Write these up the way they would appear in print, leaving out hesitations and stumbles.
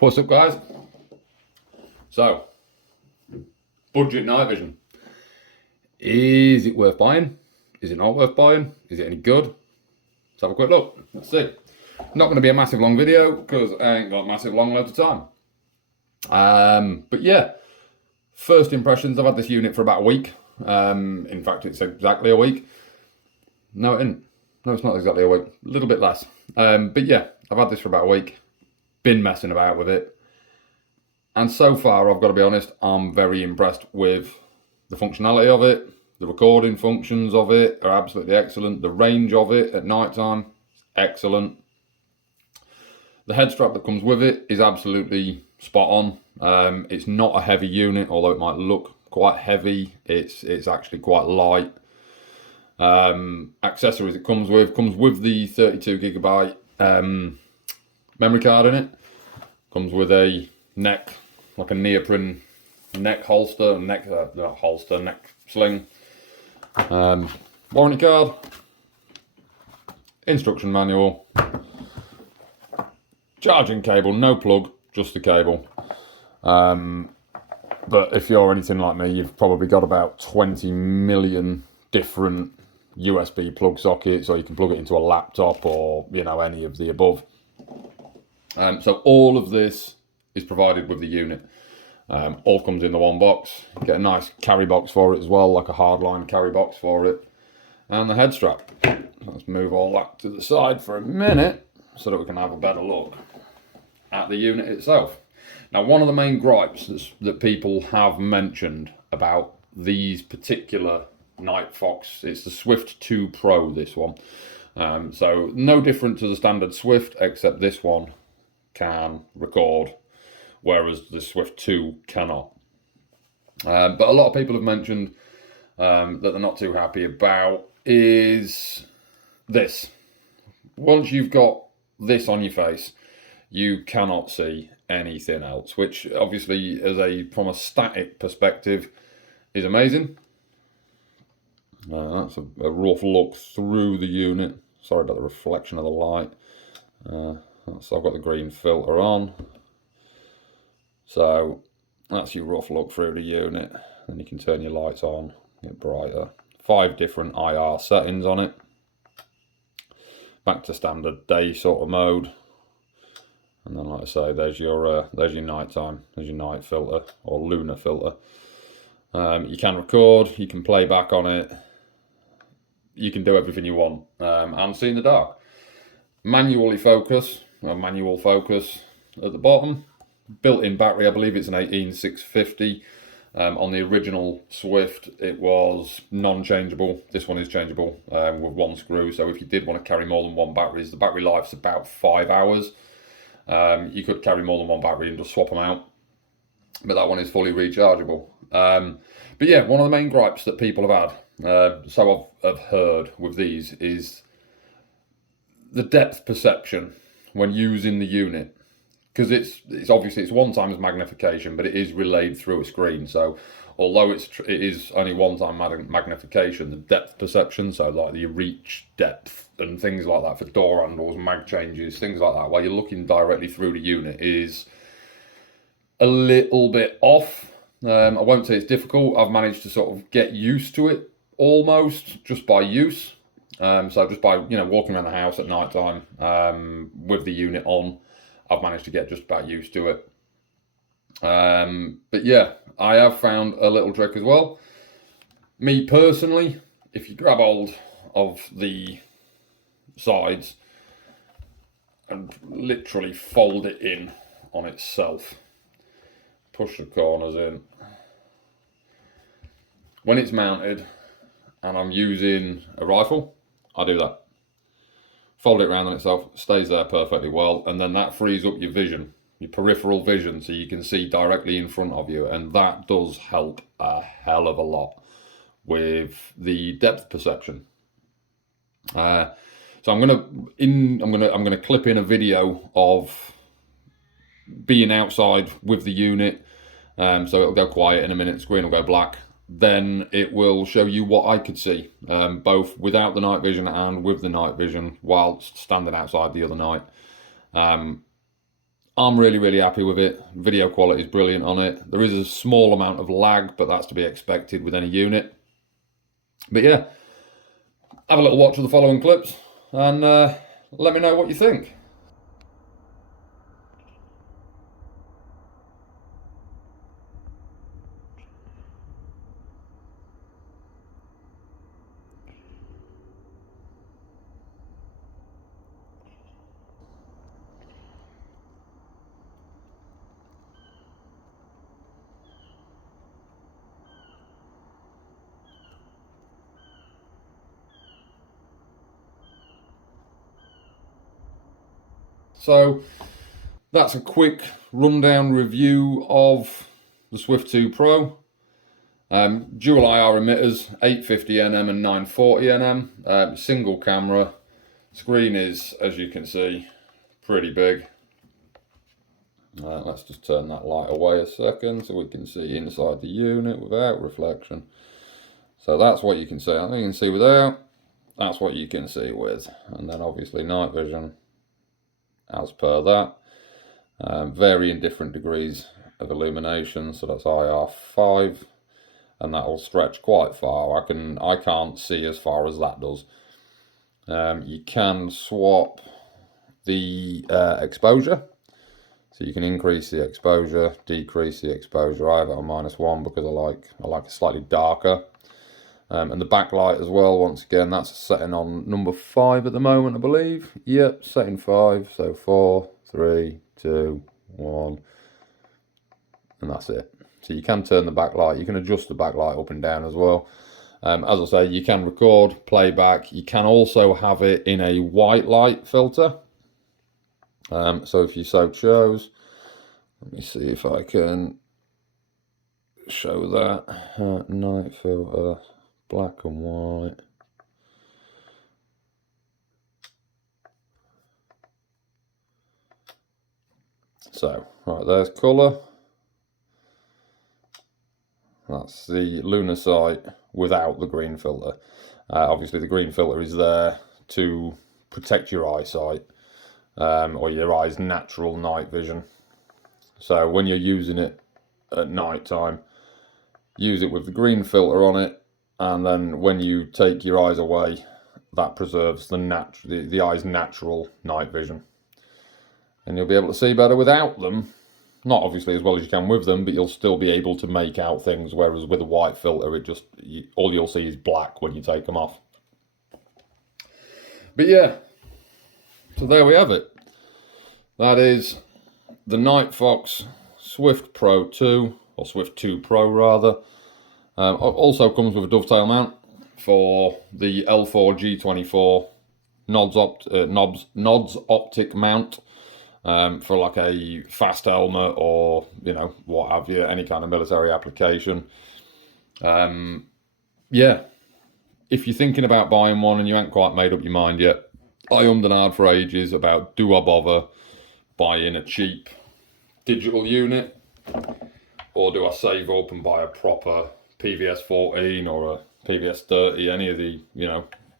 What's up, guys? So, budget night vision. Is it worth buying? Is it not worth buying? Is it any good? Let's have a quick look. Let's see. Not going to be a massive long video because I ain't got massive long loads of time. But yeah, first impressions. I've had this unit for about a week. In fact, it's exactly a week. No, it isn't. No, it's not exactly a week. A little bit less. But yeah, I've had this for about a week. Been messing about with it. And so far, I've got to be honest, I'm very impressed with the functionality of it. The recording functions of it are absolutely excellent. The range of it at night time, excellent. The head strap that comes with it is absolutely spot on. It's not a heavy unit, although it might look quite heavy. It's actually quite light. Accessories it comes with the 32GB memory card in it. Comes with a neck, like a neoprene neck holster, neck sling. Warranty card, instruction manual, charging cable, no plug, just the cable. But if you're anything like me, you've probably got about 20 million different USB plug sockets, or you can plug it into a laptop or, you know, any of the above. So all of this is provided with the unit. All comes in the one box. You get a nice carry box for it as well, like a hardline carry box for it. And the head strap. Let's move all that to the side for a minute so that we can have a better look at the unit itself. Now, one of the main gripes that people have mentioned about these particular NIGHTFOX, it's the Swift 2 Pro, this one. So no different to the standard Swift, except this one can record, whereas the Swift 2 cannot. But a lot of people have mentioned that they're not too happy about is this. Once you've got this on your face, you cannot see anything else, which obviously from a static perspective is amazing. That's a rough look through the unit. Sorry about the reflection of the light. So I've got the green filter on. So that's your rough look through the unit. Then you can turn your lights on, get brighter. 5 different IR settings on it. Back to standard day sort of mode. And then, like I say, there's your nighttime, there's your night filter or lunar filter. You can record, you can play back on it. You can do everything you want and see in the dark. Manual focus at the bottom. Built-in battery, I believe it's an 18650. On the original Swift, it was non-changeable. This one is changeable with one screw. So if you did want to carry more than one batteries, the battery life's about 5 hours. You could carry more than one battery and just swap them out. But that one is fully rechargeable. But yeah, one of the main gripes that people have had, so I've heard with these, is the depth perception when using the unit. Because it's obviously it's 1 times magnification, but it is relayed through a screen. So although it is only 1 time magnification, the depth perception, so like the reach depth and things like that for door handles, mag changes, things like that, while you're looking directly through the unit, is a little bit off. I won't say it's difficult. I've managed to sort of get used to it almost just by use. So just by walking around the house at night time with the unit on, I've managed to get just about used to it. But yeah, I have found a little trick as well. Me personally, if you grab hold of the sides and literally fold it in on itself, push the corners in. When it's mounted and I'm using a rifle, I do that. Fold it around on itself, stays there perfectly well, and then that frees up your vision, your peripheral vision, so you can see directly in front of you, and that does help a hell of a lot with the depth perception. So I'm gonna clip in a video of being outside with the unit, so it'll go quiet in a minute, the screen will go black. Then it will show you what I could see, both without the night vision and with the night vision, whilst standing outside the other night. I'm really happy with it. Video quality is brilliant on it. There is a small amount of lag, but that's to be expected with any unit. But yeah, have a little watch of the following clips and let me know what you think. So that's a quick rundown review of the Swift 2 Pro. Dual IR emitters, 850nm and 940nm, single camera. Screen is, as you can see, pretty big. Let's just turn that light away a second so we can see inside the unit without reflection. So that's what you can see. I think you can see without, that's what you can see with. And then obviously night vision as per that. Varying different degrees of illumination, so that's IR5, and that will stretch quite far. I can't see as far as that does. You can swap the exposure, so you can increase the exposure, decrease the exposure. I have it on -1 because I like it slightly darker. And the backlight as well, once again, that's setting on number 5 at the moment, I believe. Yep, setting 5, so 4, 3, 2, 1, and that's it. So you can turn the backlight, you can adjust the backlight up and down as well. As I say, you can record, playback. You can also have it in a white light filter. So if you so chose, let me see if I can show that. Night filter, black and white. So, right, there's colour. That's the lunar sight without the green filter. Obviously the green filter is there to protect your eyesight, or your eye's natural night vision. So when you're using it at night time, use it with the green filter on it, and then when you take your eyes away, that preserves the eye's natural night vision. And you'll be able to see better without them. Not obviously as well as you can with them, but you'll still be able to make out things, whereas with a white filter, all you'll see is black when you take them off. But yeah, so there we have it. That is the NIGHTFOX Swift Pro 2, or Swift 2 Pro rather. Also comes with a dovetail mount for the L4G24 NODS optic mount. For like a fast helmet or, what have you, any kind of military application. Yeah, if you're thinking about buying one and you haven't quite made up your mind yet, I ummed and ahed for ages about, do I bother buying a cheap digital unit, or do I save up and buy a proper PVS 14 or a PVS 30, any of the,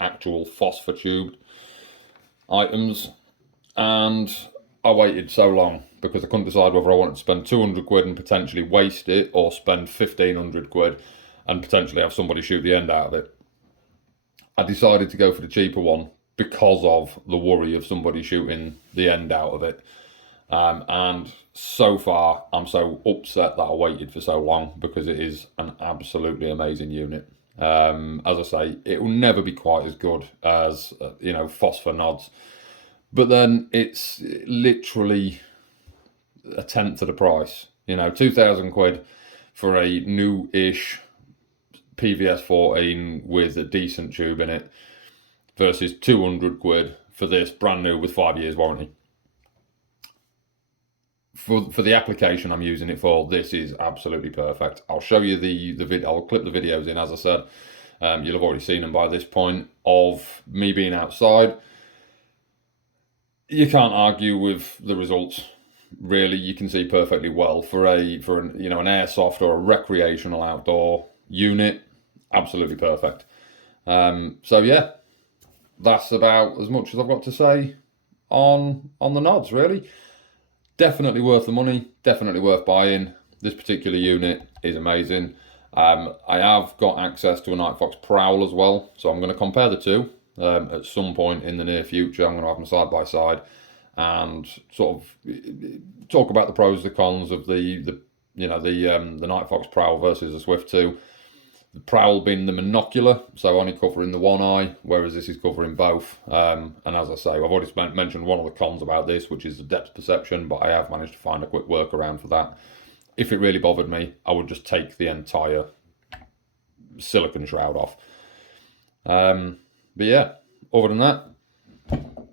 actual phosphor tubed items? And I waited so long because I couldn't decide whether I wanted to spend 200 quid and potentially waste it, or spend 1,500 quid and potentially have somebody shoot the end out of it. I decided to go for the cheaper one because of the worry of somebody shooting the end out of it. And so far, I'm so upset that I waited for so long, because it is an absolutely amazing unit. As I say, it will never be quite as good as, phosphor NODS. But then it's literally a tenth of the price. 2,000 quid for a new-ish PVS 14 with a decent tube in it, versus 200 quid for this brand new with 5 years warranty. For the application I'm using it for, this is absolutely perfect. I'll show you the video. I'll clip the videos in, as I said. You'll have already seen them by this point, of me being outside. You can't argue with the results, really. You can see perfectly well for an airsoft or a recreational outdoor unit. Absolutely perfect. So yeah, that's about as much as I've got to say on the NODS, really. Definitely worth the money, definitely worth buying. This particular unit is amazing. I have got access to a NIGHTFOX Prowl as well, so I'm going to compare the two at some point in the near future. I'm going to have them side by side and sort of talk about the pros, the cons of the NIGHTFOX Prowl versus the Swift 2. The Prowl being the monocular, so only covering the one eye, whereas this is covering both. And as I say, I've already mentioned one of the cons about this, which is the depth perception, but I have managed to find a quick workaround for that. If it really bothered me, I would just take the entire silicon shroud off. But yeah, other than that,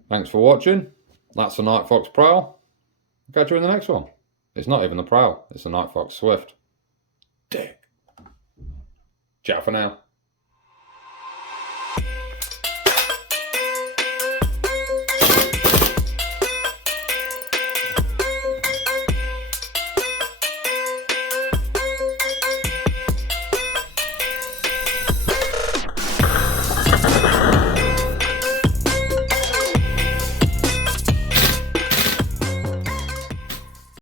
thanks for watching. That's the NIGHTFOX Prowl. Catch you in the next one. It's not even the Prowl, it's the NIGHTFOX Swift. Dick. Ciao for now.